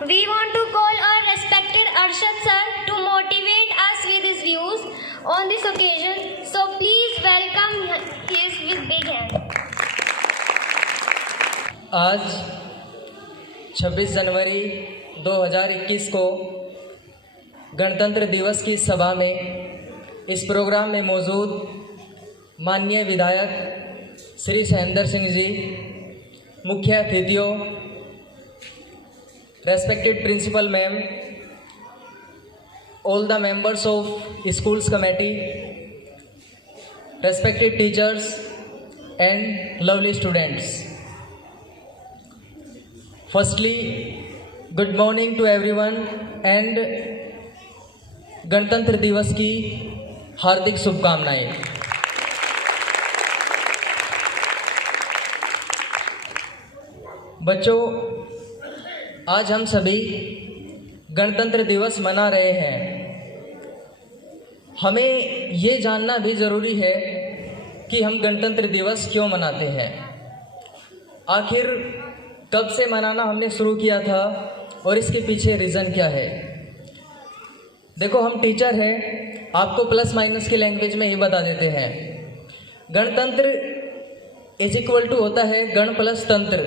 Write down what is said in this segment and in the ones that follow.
We want to call our respected Arshad sir to motivate us with his views on this occasion. So please welcome his with big hand. आज 26 जनवरी 2021 को गणतंत्र दिवस की सभा में इस प्रोग्राम में मौजूद माननीय विधायक श्री सहेंद्र सिंह जी, मुख्य अतिथियों, respected principal ma'am, all the members of schools committee, respected teachers and lovely students. Firstly, good morning to everyone and गणतंत्र दिवस की हार्दिक शुभकामनाएं। बच्चों, आज हम सभी गणतंत्र दिवस मना रहे हैं। हमें ये जानना भी ज़रूरी है कि हम गणतंत्र दिवस क्यों मनाते हैं, आखिर कब से मनाना हमने शुरू किया था और इसके पीछे रीज़न क्या है। देखो, हम टीचर हैं, आपको प्लस माइनस की लैंग्वेज में ही बता देते हैं। गणतंत्र इज इक्वल टू होता है गण प्लस तंत्र,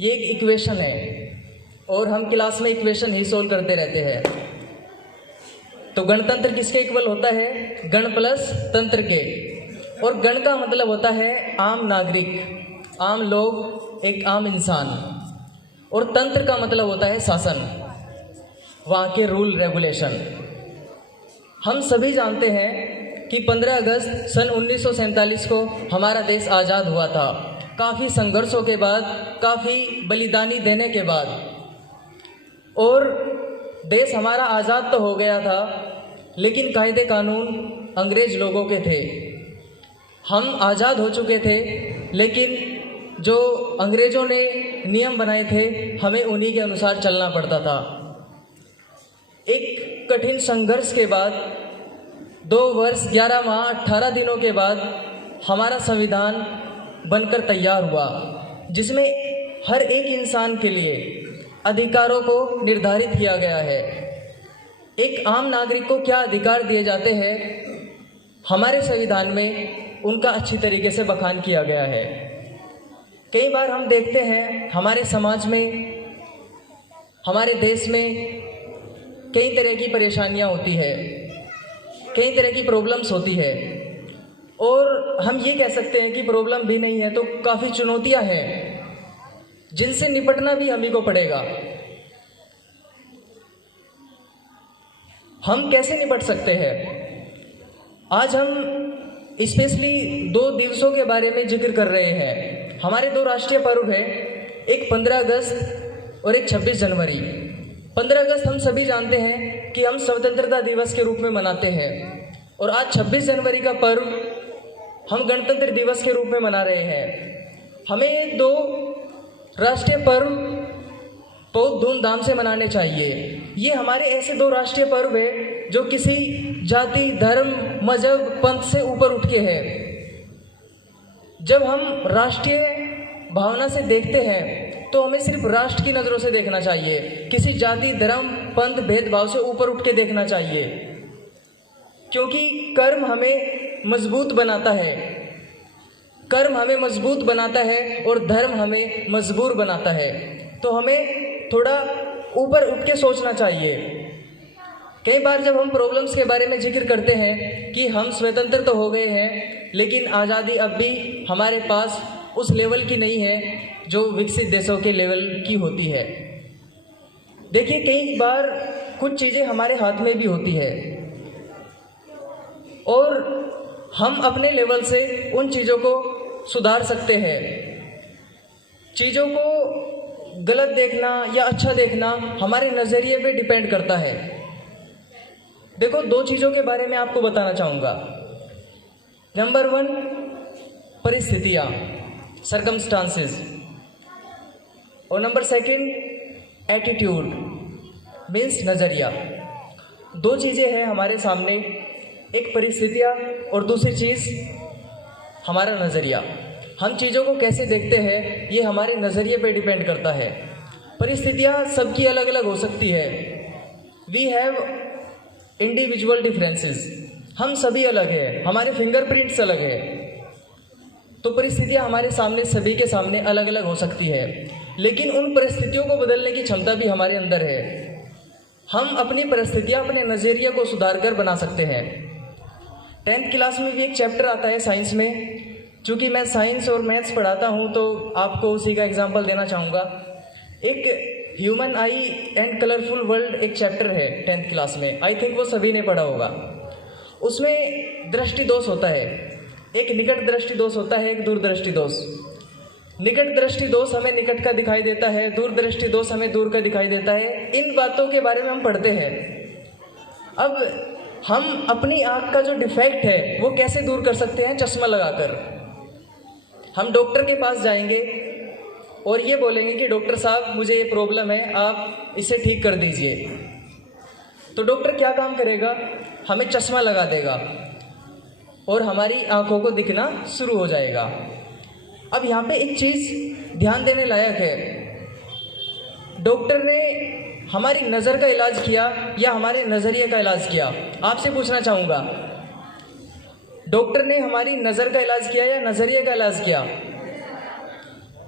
ये एक इक्वेशन है और हम क्लास में इक्वेशन ही सोल्व करते रहते हैं। तो गणतंत्र किसके इक्वल होता है? गण प्लस तंत्र के। और गण का मतलब होता है आम नागरिक, आम लोग, एक आम इंसान। और तंत्र का मतलब होता है शासन, वहाँ के रूल रेगुलेशन। हम सभी जानते हैं कि 15 अगस्त सन 1947 को हमारा देश आज़ाद हुआ था। काफ़ी संघर्षों के बाद, काफ़ी बलिदानी देने के बाद, और देश हमारा आज़ाद तो हो गया था, लेकिन कायदे कानून अंग्रेज़ लोगों के थे। हम आज़ाद हो चुके थे, लेकिन जो अंग्रेज़ों ने नियम बनाए थे, हमें उन्हीं के अनुसार चलना पड़ता था। एक कठिन संघर्ष के बाद 2 वर्ष 11 माह 18 दिनों के बाद हमारा संविधान बनकर तैयार हुआ, जिसमें हर एक इंसान के लिए अधिकारों को निर्धारित किया गया है। एक आम नागरिक को क्या अधिकार दिए जाते हैं, हमारे संविधान में उनका अच्छी तरीके से बखान किया गया है। कई बार हम देखते हैं हमारे समाज में, हमारे देश में कई तरह की परेशानियां होती है, कई तरह की प्रॉब्लम्स होती है, और हम ये कह सकते हैं कि प्रॉब्लम भी नहीं है तो काफ़ी चुनौतियां हैं जिनसे निपटना भी हम ही को पड़ेगा। हम कैसे निपट सकते हैं? आज हम स्पेशली 2 दिवसों के बारे में जिक्र कर रहे हैं। हमारे 2 राष्ट्रीय पर्व हैं, एक 15 अगस्त और एक 26 जनवरी। 15 अगस्त हम सभी जानते हैं कि हम स्वतंत्रता दिवस के रूप में मनाते हैं, और आज 26 जनवरी का पर्व हम गणतंत्र दिवस के रूप में मना रहे हैं। हमें 2 राष्ट्रीय पर्व बहुत धूमधाम से मनाने चाहिए। ये हमारे ऐसे 2 राष्ट्रीय पर्व है जो किसी जाति, धर्म, मजहब, पंथ से ऊपर उठ के है। जब हम राष्ट्रीय भावना से देखते हैं तो हमें सिर्फ राष्ट्र की नज़रों से देखना चाहिए, किसी जाति, धर्म, पंथ, भेदभाव से ऊपर उठ के देखना चाहिए, क्योंकि कर्म हमें मजबूत बनाता है, कर्म हमें मजबूत बनाता है और धर्म हमें मजबूर बनाता है। तो हमें थोड़ा ऊपर उठ के सोचना चाहिए। कई बार जब हम प्रॉब्लम्स के बारे में जिक्र करते हैं कि हम स्वतंत्र तो हो गए हैं, लेकिन आज़ादी अब भी हमारे पास उस लेवल की नहीं है जो विकसित देशों के लेवल की होती है। देखिए, कई बार कुछ चीज़ें हमारे हाथ में भी होती है और हम अपने लेवल से उन चीज़ों को सुधार सकते हैं। चीज़ों को गलत देखना या अच्छा देखना हमारे नज़रिए पे डिपेंड करता है। देखो, 2 चीज़ों के बारे में आपको बताना चाहूँगा। नंबर 1, परिस्थितियाँ, सर्कमस्टांसेस, और नंबर 2, एटीट्यूड मीन्स नज़रिया। 2 चीज़ें हैं हमारे सामने, एक परिस्थितियाँ और दूसरी चीज़ हमारा नज़रिया। हम चीज़ों को कैसे देखते हैं ये हमारे नज़रिए पे डिपेंड करता है। परिस्थितियाँ सबकी अलग अलग हो सकती है। वी हैव इंडिविजुअल डिफरेंसेस, हम सभी अलग हैं, हमारे फिंगरप्रिंट्स अलग है, तो परिस्थितियाँ हमारे सामने सभी के सामने अलग अलग हो सकती है, लेकिन उन परिस्थितियों को बदलने की क्षमता भी हमारे अंदर है। हम अपनी परिस्थितियाँ अपने नज़रिए को सुधार कर बना सकते हैं। 10th क्लास में भी एक चैप्टर आता है साइंस में, चूँकि मैं साइंस और मैथ्स पढ़ाता हूँ तो आपको उसी का एग्जाम्पल देना चाहूँगा। एक human I and colourful world एक चैप्टर है 10th क्लास में, आई थिंक वो सभी ने पढ़ा होगा। उसमें दृष्टि दोष होता है, एक निकट दृष्टि दोष होता है, एक दूरदृष्टि दोष। निकट दृष्टि दोष हमें निकट का दिखाई देता है, दूरदृष्टि दोष हमें दूर का दिखाई देता है। इन बातों के बारे में हम पढ़ते हैं। अब हम अपनी आँख का जो डिफेक्ट है वो कैसे दूर कर सकते हैं? चश्मा लगाकर। हम डॉक्टर के पास जाएंगे और ये बोलेंगे कि डॉक्टर साहब मुझे ये प्रॉब्लम है, आप इसे ठीक कर दीजिए। तो डॉक्टर क्या काम करेगा? हमें चश्मा लगा देगा और हमारी आंखों को दिखना शुरू हो जाएगा। अब यहाँ पे एक चीज़ ध्यान देने लायक है, डॉक्टर ने हमारी नज़र का इलाज किया या हमारे नज़रिए का इलाज किया? आपसे पूछना चाहूँगा, डॉक्टर ने हमारी नज़र का इलाज किया या नज़रिए का इलाज किया?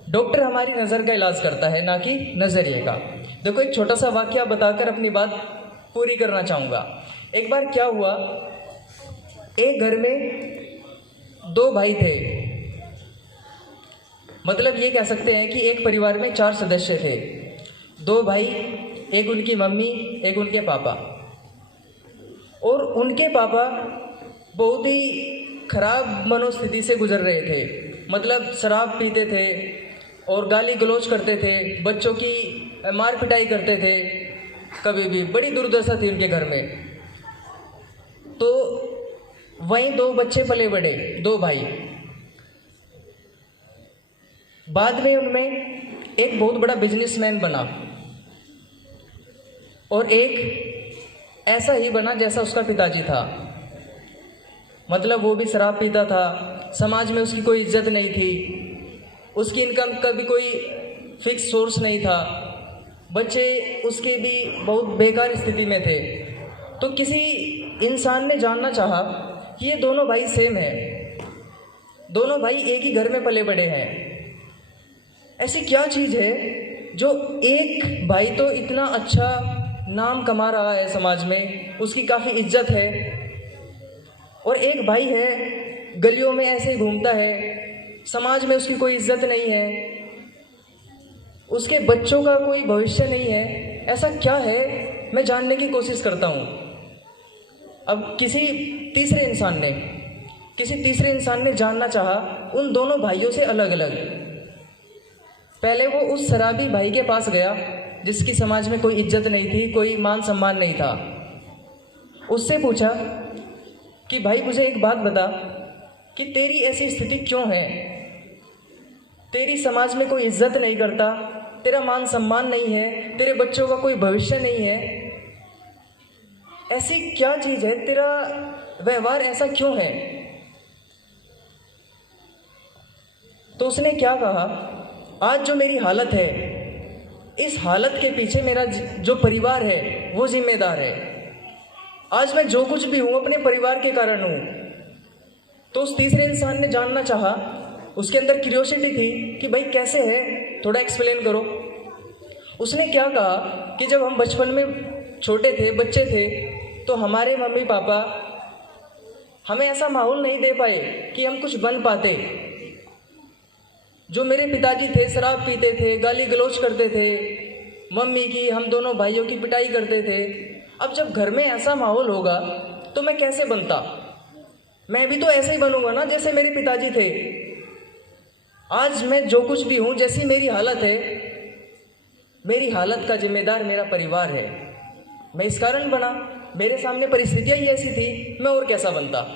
डॉक्टर हमारी नज़र का इलाज करता है, ना कि नज़रिए का। देखो, एक छोटा सा वाकया बताकर अपनी बात पूरी करना चाहूँगा। एक बार क्या हुआ, एक घर में 2 भाई थे, मतलब ये कह सकते हैं कि एक परिवार में 4 सदस्य थे। 2 भाई, एक उनकी मम्मी, एक उनके पापा। और उनके पापा बहुत ही खराब मनोस्थिति से गुजर रहे थे, मतलब शराब पीते थे और गाली गलौज करते थे, बच्चों की मार पिटाई करते थे, कभी भी बड़ी दुर्दशा थी उनके घर में। तो वहीं 2 बच्चे पले बड़े, 2 भाई। बाद में उनमें एक बहुत बड़ा बिजनेसमैन बना और एक ऐसा ही बना जैसा उसका पिताजी था, मतलब वो भी शराब पीता था, समाज में उसकी कोई इज्जत नहीं थी, उसकी इनकम का भी कोई फिक्स सोर्स नहीं था, बच्चे उसके भी बहुत बेकार स्थिति में थे। तो किसी इंसान ने जानना चाहा कि ये दोनों भाई सेम हैं, दोनों भाई एक ही घर में पले बड़े हैं, ऐसी क्या चीज़ है जो एक भाई तो इतना अच्छा नाम कमा रहा है समाज में, उसकी काफ़ी इज्जत है, और एक भाई है गलियों में ऐसे ही घूमता है, समाज में उसकी कोई इज्जत नहीं है, उसके बच्चों का कोई भविष्य नहीं है। ऐसा क्या है? मैं जानने की कोशिश करता हूँ। अब किसी तीसरे इंसान ने जानना चाहा उन दोनों भाइयों से अलग अलग। पहले वो उस शराबी भाई के पास गया जिसकी समाज में कोई इज्जत नहीं थी, कोई मान सम्मान नहीं था। उससे पूछा कि भाई मुझे एक बात बता कि तेरी ऐसी स्थिति क्यों है? तेरी समाज में कोई इज्जत नहीं करता, तेरा मान सम्मान नहीं है, तेरे बच्चों का कोई भविष्य नहीं है, ऐसी क्या चीज़ है? तेरा व्यवहार ऐसा क्यों है? तो उसने क्या कहा, आज जो मेरी हालत है, इस हालत के पीछे मेरा जो परिवार है वो जिम्मेदार है। आज मैं जो कुछ भी हूँ अपने परिवार के कारण हूँ। तो उस तीसरे इंसान ने जानना चाहा, उसके अंदर क्यूरियोसिटी थी कि भाई कैसे है, थोड़ा एक्सप्लेन करो। उसने क्या कहा कि जब हम बचपन में छोटे थे, बच्चे थे, तो हमारे मम्मी पापा हमें ऐसा माहौल नहीं दे पाए कि हम कुछ बन पाते। जो मेरे पिताजी थे शराब पीते थे, गाली गलौज करते थे, मम्मी की, हम दोनों भाइयों की पिटाई करते थे। अब जब घर में ऐसा माहौल होगा तो मैं कैसे बनता? मैं भी तो ऐसे ही बनूंगा ना जैसे मेरे पिताजी थे। आज मैं जो कुछ भी हूँ, जैसी मेरी हालत है, मेरी हालत का जिम्मेदार मेरा परिवार है। मैं इस कारण बना, मेरे सामने परिस्थितियाँ ही ऐसी थी, मैं और कैसा बनता?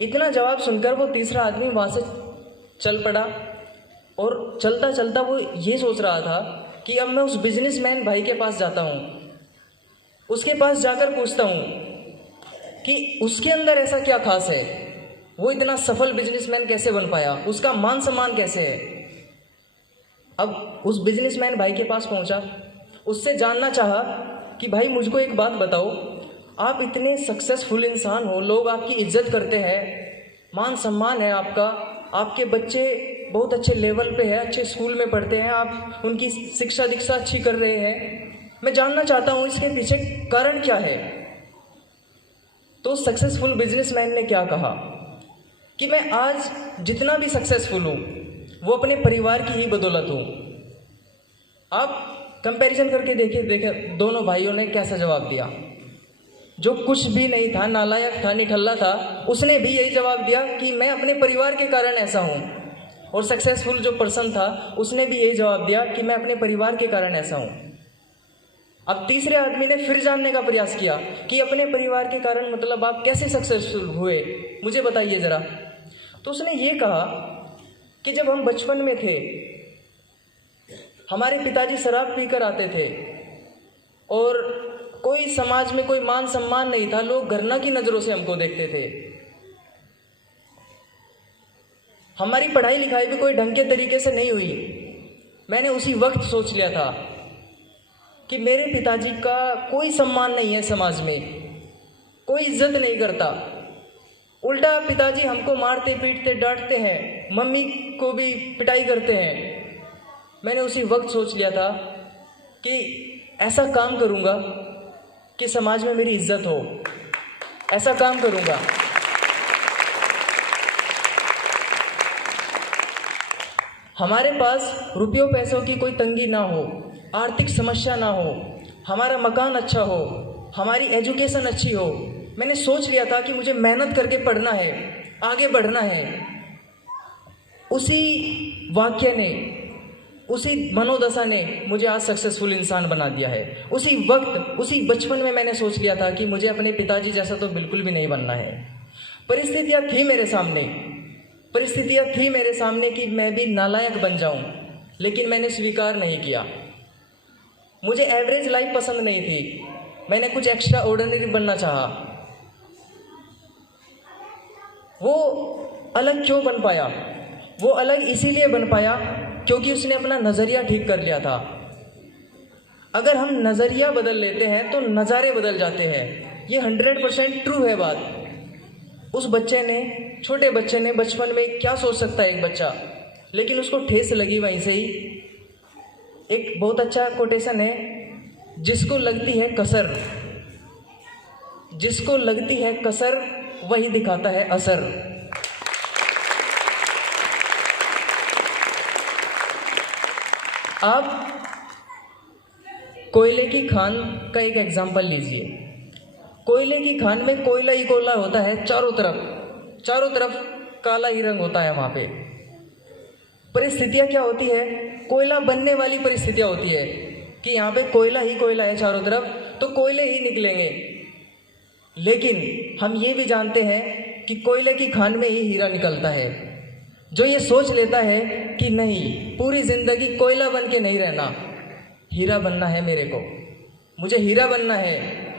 इतना जवाब सुनकर वो तीसरा आदमी वहाँ से चल पड़ा और चलता चलता वो ये सोच रहा था कि अब मैं उस बिजनेसमैन भाई के पास जाता हूँ, उसके पास जाकर पूछता हूँ कि उसके अंदर ऐसा क्या खास है, वो इतना सफल बिजनेसमैन कैसे बन पाया, उसका मान सम्मान कैसे है। अब उस बिजनेसमैन भाई के पास पहुंचा, उससे जानना चाहा कि भाई मुझको एक बात बताओ, आप इतने सक्सेसफुल इंसान हो, लोग आपकी इज्जत करते हैं, मान सम्मान है आपका, आपके बच्चे बहुत अच्छे लेवल पे है, अच्छे स्कूल में पढ़ते हैं, आप उनकी शिक्षा दीक्षा अच्छी कर रहे हैं, मैं जानना चाहता हूँ इसके पीछे कारण क्या है। तो सक्सेसफुल बिजनेसमैन ने क्या कहा कि मैं आज जितना भी सक्सेसफुल हूँ वो अपने परिवार की ही बदौलत हूँ। आप कंपैरिजन करके देखे दोनों भाइयों ने कैसा जवाब दिया। जो कुछ भी नहीं था, नालायक था, निठल्ला था, उसने भी यही जवाब दिया कि मैं अपने परिवार के कारण ऐसा हूँ। और सक्सेसफुल जो पर्सन था उसने भी यही जवाब दिया कि मैं अपने परिवार के कारण ऐसा हूँ। अब तीसरे आदमी ने फिर जानने का प्रयास किया कि अपने परिवार के कारण मतलब आप कैसे सक्सेसफुल हुए, मुझे बताइए ज़रा। तो उसने ये कहा कि जब हम बचपन में थे, हमारे पिताजी शराब पीकर आते थे और कोई समाज में कोई मान सम्मान नहीं था, लोग घृणा की नज़रों से हमको देखते थे। हमारी पढ़ाई लिखाई भी कोई ढंग के तरीके से नहीं हुई। मैंने उसी वक्त सोच लिया था कि मेरे पिताजी का कोई सम्मान नहीं है, समाज में कोई इज्जत नहीं करता, उल्टा पिताजी हमको मारते पीटते डांटते हैं, मम्मी को भी पिटाई करते हैं। मैंने उसी वक्त सोच लिया था कि ऐसा काम करूँगा कि समाज में मेरी इज्जत हो, ऐसा काम करूँगा। हमारे पास रुपयों पैसों की कोई तंगी ना हो, आर्थिक समस्या ना हो, हमारा मकान अच्छा हो, हमारी एजुकेशन अच्छी हो। मैंने सोच लिया था कि मुझे मेहनत करके पढ़ना है, आगे बढ़ना है। उसी वाक्य ने, उसी मनोदशा ने मुझे आज सक्सेसफुल इंसान बना दिया है। उसी वक्त, उसी बचपन में मैंने सोच लिया था कि मुझे अपने पिताजी जैसा तो बिल्कुल भी नहीं बनना है। परिस्थितियाँ थी मेरे सामने कि मैं भी नालायक बन जाऊं, लेकिन मैंने स्वीकार नहीं किया। मुझे एवरेज लाइफ पसंद नहीं थी, मैंने कुछ एक्स्ट्रा ऑर्डिनरी बनना चाहा। वो अलग क्यों बन पाया? वो अलग इसीलिए बन पाया क्योंकि उसने अपना नज़रिया ठीक कर लिया था। अगर हम नज़रिया बदल लेते हैं तो नज़ारे बदल जाते हैं। ये 100% ट्रू है बात। उस बच्चे ने, छोटे बच्चे ने बचपन में क्या सोच सकता है एक बच्चा, लेकिन उसको ठेस लगी वहीं से ही। एक बहुत अच्छा कोटेशन है, जिसको लगती है कसर वही दिखाता है असर। आप कोयले की खान का एक एग्जाम्पल लीजिए। कोयले की खान में कोयला ही कोयला होता है, चारों तरफ काला ही रंग होता है। वहाँ पे परिस्थितियाँ क्या होती है? कोयला बनने वाली परिस्थितियाँ होती है कि यहाँ पे कोयला ही कोयला है चारों तरफ, तो कोयले ही निकलेंगे। लेकिन हम ये भी जानते हैं कि कोयले की खान में ही हीरा निकलता है। जो ये सोच लेता है कि नहीं, पूरी ज़िंदगी कोयला बन के नहीं रहना, हीरा बनना है मेरे को, मुझे हीरा बनना है,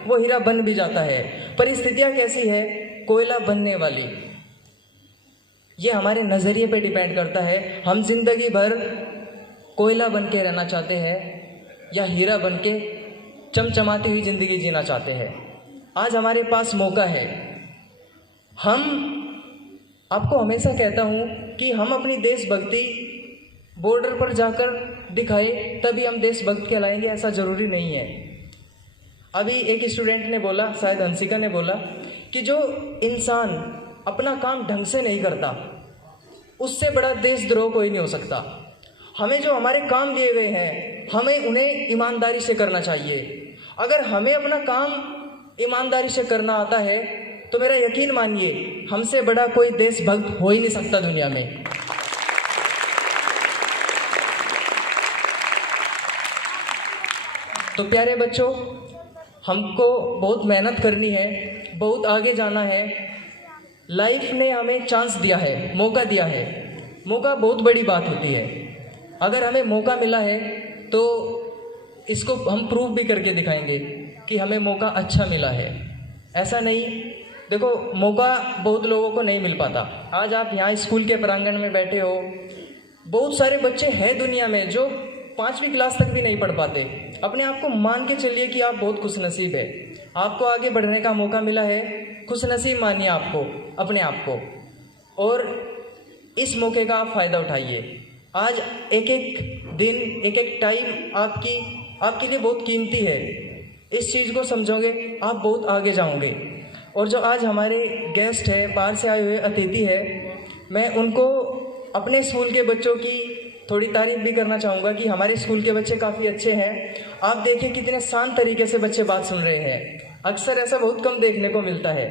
वो हीरा बन भी जाता है। परिस्थितियाँ कैसी है? कोयला बनने वाली। ये हमारे नज़रिए पे डिपेंड करता है, हम जिंदगी भर कोयला बन के रहना चाहते हैं या हीरा बन के चमचमाती हुई ज़िंदगी जीना चाहते हैं। आज हमारे पास मौका है। हम, आपको हमेशा कहता हूँ कि हम अपनी देशभक्ति बॉर्डर पर जाकर दिखाए तभी हम देशभक्त कहलाएंगे, ऐसा ज़रूरी नहीं है। अभी एक स्टूडेंट ने बोला, शायद हंसिका ने बोला, कि जो इंसान अपना काम ढंग से नहीं करता उससे बड़ा देशद्रोह कोई नहीं हो सकता। हमें जो हमारे काम दिए गए हैं, हमें उन्हें ईमानदारी से करना चाहिए। अगर हमें अपना काम ईमानदारी से करना आता है तो मेरा यकीन मानिए, हमसे बड़ा कोई देशभक्त हो ही नहीं सकता दुनिया में। तो प्यारे बच्चों, हमको बहुत मेहनत करनी है, बहुत आगे जाना है। लाइफ ने हमें चांस दिया है, मौका दिया है। मौका बहुत बड़ी बात होती है। अगर हमें मौका मिला है तो इसको हम प्रूव भी करके दिखाएंगे कि हमें मौका अच्छा मिला है। ऐसा नहीं, देखो मौका बहुत लोगों को नहीं मिल पाता। आज आप यहाँ स्कूल के प्रांगण में बैठे हो, बहुत सारे बच्चे हैं दुनिया में जो 5वीं क्लास तक भी नहीं पढ़ पाते। अपने आप को मान के चलिए कि आप बहुत खुशनसीब है, आपको आगे बढ़ने का मौका मिला है। खुशनसीब मानिए आपको, अपने आप को, और इस मौके का आप फ़ायदा उठाइए। आज एक एक दिन, एक एक टाइम आपके लिए बहुत कीमती है। इस चीज़ को समझोगे आप बहुत आगे जाओगे। और जो आज हमारे गेस्ट है, बाहर से आए हुए अतिथि है, मैं उनको अपने स्कूल के बच्चों की थोड़ी तारीफ भी करना चाहूँगा कि हमारे स्कूल के बच्चे काफ़ी अच्छे हैं। आप देखिए कितने शांत तरीके से बच्चे बात सुन रहे हैं, अक्सर ऐसा बहुत कम देखने को मिलता है।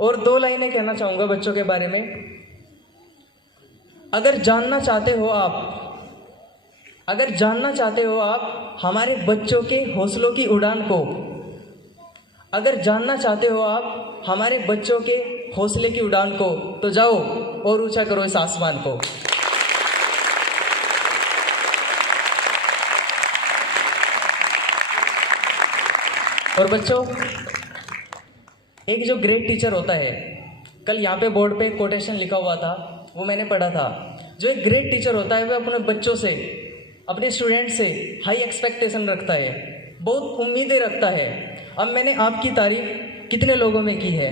और 2 लाइनें कहना चाहूँगा बच्चों के बारे में। अगर जानना चाहते हो आप हमारे बच्चों के हौसलों की उड़ान को, अगर जानना चाहते हो आप हमारे बच्चों के हौसले की उड़ान को, तो जाओ और ऊंचा करो इस आसमान को। और बच्चों, एक जो ग्रेट टीचर होता है, कल यहाँ पे बोर्ड पे कोटेशन लिखा हुआ था, वो मैंने पढ़ा था। जो एक ग्रेट टीचर होता है वह अपने बच्चों से, अपने स्टूडेंट से हाई एक्सपेक्टेशन रखता है, बहुत उम्मीदें रखता है। अब मैंने आपकी तारीफ कितने लोगों में की है,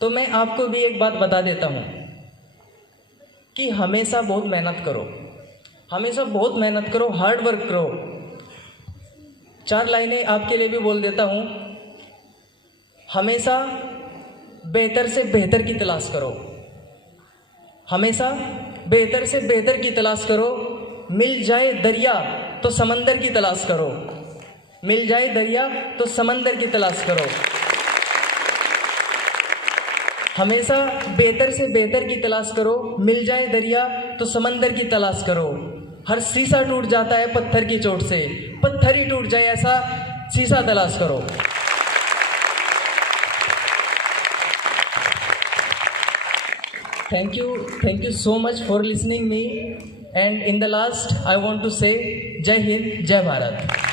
तो मैं आपको भी एक बात बता देता हूँ कि हमेशा बहुत मेहनत करो, हमेशा बहुत मेहनत करो, हार्ड वर्क करो। 4 लाइनें आपके लिए भी बोल देता हूँ। हमेशा बेहतर से बेहतर की तलाश करो, हमेशा बेहतर से बेहतर की तलाश करो। मिल जाए दरिया तो समंदर की तलाश करो, मिल जाए दरिया तो समंदर की तलाश करो। हमेशा बेहतर से बेहतर की तलाश करो, मिल जाए दरिया तो समंदर की तलाश करो। हर शीशा टूट जाता है पत्थर की चोट से, पत्थर ही टूट जाए ऐसा शीशा तलाश करो। Thank you so much for listening me, and in the last I want to say Jai Hind, Jai Bharat.